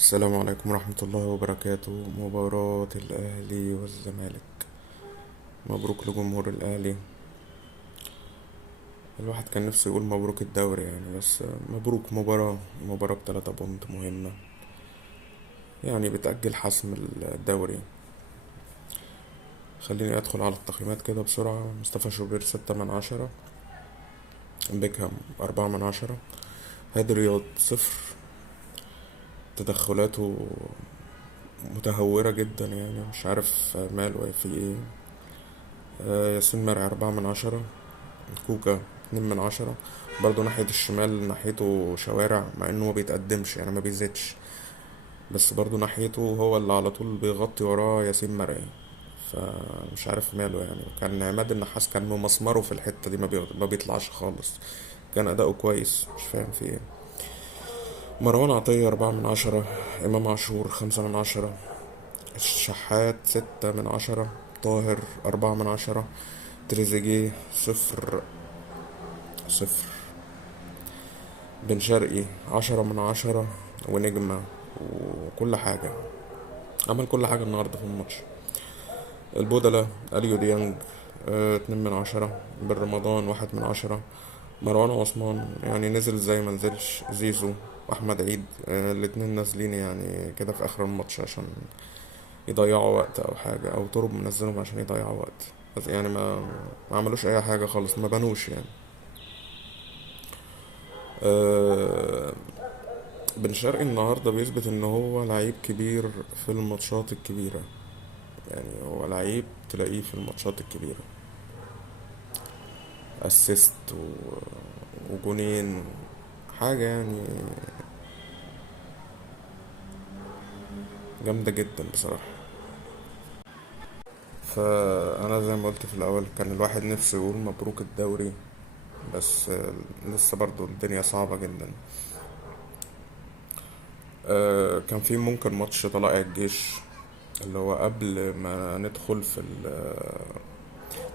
السلام عليكم ورحمة الله وبركاته. مباراة الأهلي والزمالك، مبروك لجمهور الأهلي. الواحد كان نفسه يقول مبروك الدوري يعني، بس مبروك مباراة بتلاتة بونت مهمة، يعني بتأجل حسم الدوري. خليني أدخل على التقييمات كده بسرعة. مصطفى شوبير 6/10، بيكهام 4/10، هادي رياض 0. تدخلاته متهورة جدا، يعني مش عارف ماله في ايه. ياسين مرعي 4/10، كوكا 2/10. برضه ناحية الشمال ناحيته شوارع، مع انه ما بيتقدمش يعني ما بيزيدش، بس برضه ناحيته هو اللي على طول بيغطي وراه ياسين مرعي. فمش عارف ماله يعني. كان عماد النحاس كان ممسمره في الحتة دي، ما بيطلعش خالص. كان أداؤه كويس، مش فاهم في ايه. مروان عطية 4/10، إمام عاشور 5/10، الشحات 6/10، طاهر 4/10، تريزيجيه 0/0، بن شرقي 10/10، ونجمة وكل حاجة. عمل كل حاجة النهاردة في الماتش. البودلة أليو ديانج 2/10، بن رمضان 1/10، مروان عثمان يعني نزل زي ما نزلش. زيزو وأحمد عيد الاتنين نازلين يعني كده في آخر الماتش عشان يضيعوا وقت أو حاجة، أو ترب منزلهم عشان يضيعوا وقت. بس يعني ما عملوش أي حاجة خالص، ما بنوش يعني. آه، بن شرقي النهاردة بيثبت ان هو لعيب كبير في الماتشات الكبيرة. يعني هو لعيب تلاقيه في الماتشات الكبيرة، اسيست وجونين، حاجة يعني جامدة جدا بصراحة. فأنا زي ما قلت في الأول، كان الواحد نفسه يقول مبروك الدوري، بس لسه برضو الدنيا صعبة جدا. كان في ممكن ماتش طلائع الجيش، اللي هو قبل ما ندخل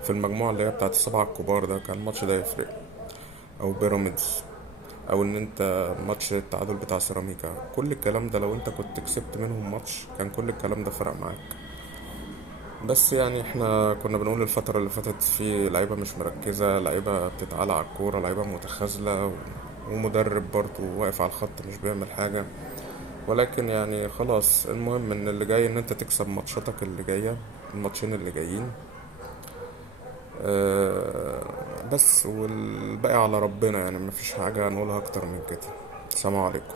في المجموعة اللي هي بتاعت السبعة الكبار، ده كان الماتش ده يفرق. او بيراميدز، او ان انت ماتش التعادل بتاع سيراميكا، كل الكلام ده لو انت كنت كسبت منهم ماتش كان كل الكلام ده فرق معاك. بس يعني احنا كنا بنقول الفترة اللي فاتت في لعيبة مش مركزة، لعيبة بتتعالى على الكورة، لعيبة متخاذلة، ومدرب برضه واقف على الخط مش بيعمل حاجة. ولكن يعني خلاص، المهم ان اللي جاي ان انت تكسب ماتشاتك اللي جاية، الماتشين اللي جايين. بس والباقي على ربنا يعني، مفيش حاجة نقولها اكتر من كده. السلام عليكم.